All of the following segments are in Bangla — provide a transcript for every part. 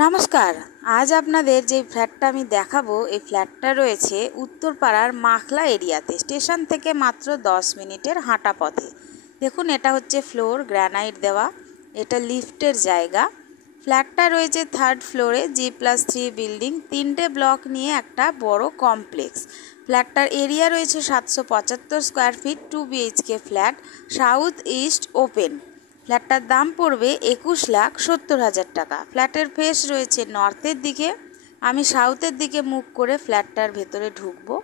নমস্কার। আজ আপনাদের যে ফ্ল্যাটটা আমি দেখাবো, এই ফ্ল্যাটটা রয়েছে উত্তরপাড়ার মাখলা এরিয়াতে, স্টেশন থেকে মাত্র 10 মিনিটের হাঁটা পথে। দেখুন, এটা হচ্ছে ফ্লোর গ্রানাইট দেওয়া, এটা লিফটের জায়গা। ফ্ল্যাটটা রয়েছে 3rd ফ্লোরে, G+3 বিল্ডিং, 3টে ব্লক নিয়ে একটা বড় কমপ্লেক্স। ফ্ল্যাটটার এরিয়া রয়েছে 775 square feet, 2 BHK flat, south east open. ফ্ল্যাটটার দাম পড়বে 21,70,000 টাকা। ফ্ল্যাটের ফেস রয়েছে নর্থের দিকে। আমি সাউথের দিকে মুখ করে ফ্ল্যাটটার ভেতরে ঢুকবো।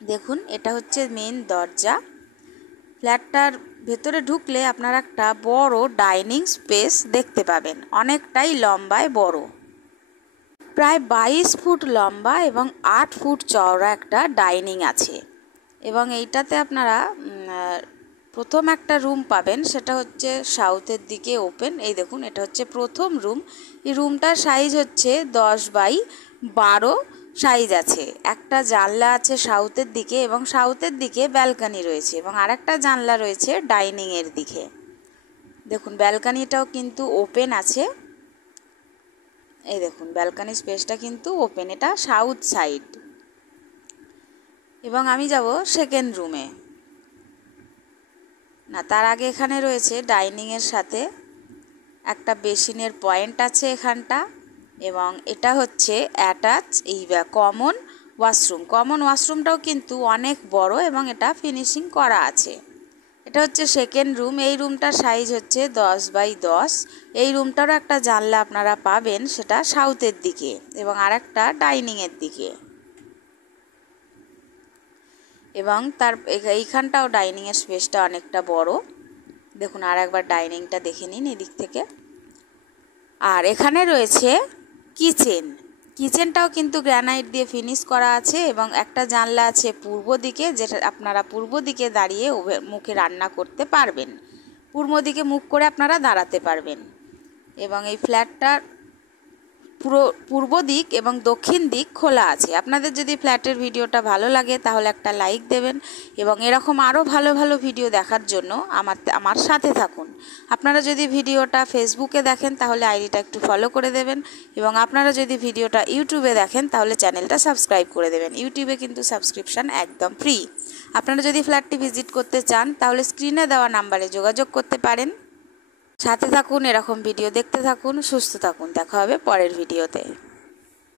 দেখুন, এটা হচ্ছে মেন দরজা। ফ্ল্যাটটার ভেতরে ঢুকলে আপনারা একটা বড় ডাইনিং স্পেস দেখতে পাবেন, অনেকটাই লম্বায় বড়, প্রায় 22 ফুট লম্বা এবং 8 ফুট চওড়া একটা ডাইনিং আছে। এবং এইটাতে আপনারা প্রথম একটা রুম পাবেন, সেটা হচ্ছে সাউথের দিকে ওপেন। এই দেখুন, এটা হচ্ছে প্রথম রুম। এই রুমটার সাইজ হচ্ছে 10x12 সাইজ আছে। একটা জানলা আছে সাউথের দিকে এবং সাউথের দিকে ব্যালকানি রয়েছে, এবং আরেকটা জানলা রয়েছে ডাইনিংয়ের দিকে। দেখুন, ব্যালকানিটাও কিন্তু ওপেন আছে। এই দেখুন, ব্যালকানি স্পেসটা কিন্তু ওপেন, এটা সাউথ সাইড। এবং আমি যাব সেকেন্ড রুমে। না, তার আগে এখানে রয়েছে ডাইনিংয়ের সাথে একটা বেসিনের পয়েন্ট আছে এখানটা, এবং এটা হচ্ছে অ্যাটাচ এই কমন ওয়াশরুম। কমন ওয়াশরুমটাও কিন্তু অনেক বড় এবং এটা ফিনিশিং করা আছে। এটা হচ্ছে সেকেন্ড রুম। এই রুমটার সাইজ হচ্ছে 10x10। এই রুমটারও একটা জানলা আপনারা পাবেন, সেটা সাউথের দিকে এবং আরেকটা ডাইনিংয়ের দিকে। এবং তার এইখানটাও ডাইনিংয়ের স্পেসটা অনেকটা বড়। দেখুন, আর একবার ডাইনিংটা দেখে নিন এদিক থেকে। আর এখানে রয়েছে কিচেনটাও কিন্তু গ্রানাইট দিয়ে ফিনিশ করা আছে, এবং একটা জানলা আছে পূর্ব দিকে, যেটা আপনারা পূর্ব দিকে দাঁড়িয়ে মুখে রান্না করতে পারবেন। পূর্ব দিকে মুখ করে আপনারা দাঁড়াতে পারবেন। এবং এই ফ্ল্যাটটার পুরো পূর্ব দিক এবং দক্ষিণ দিক খোলা আছে। আপনাদের যদি ফ্ল্যাটের ভিডিওটা ভালো লাগে তাহলে একটা লাইক দেবেন, এবং এরকম আরও ভালো ভালো ভিডিও দেখার জন্য আমার সাথে থাকুন। আপনারা যদি ভিডিওটা ফেসবুকে দেখেন তাহলে আইডিটা একটু ফলো করে দেবেন, এবং আপনারা যদি ভিডিওটা ইউটিউবে দেখেন তাহলে চ্যানেলটা সাবস্ক্রাইব করে দেবেন। ইউটিউবে কিন্তু সাবস্ক্রিপশান একদম ফ্রি। আপনারা যদি ফ্ল্যাটটি ভিজিট করতে চান তাহলে স্ক্রিনে দেওয়া নাম্বারে যোগাযোগ করতে পারেন। সাথে থাকুন, এরকম ভিডিও দেখতে থাকুন, সুস্থ থাকুন। দেখা হবে পরের ভিডিওতে।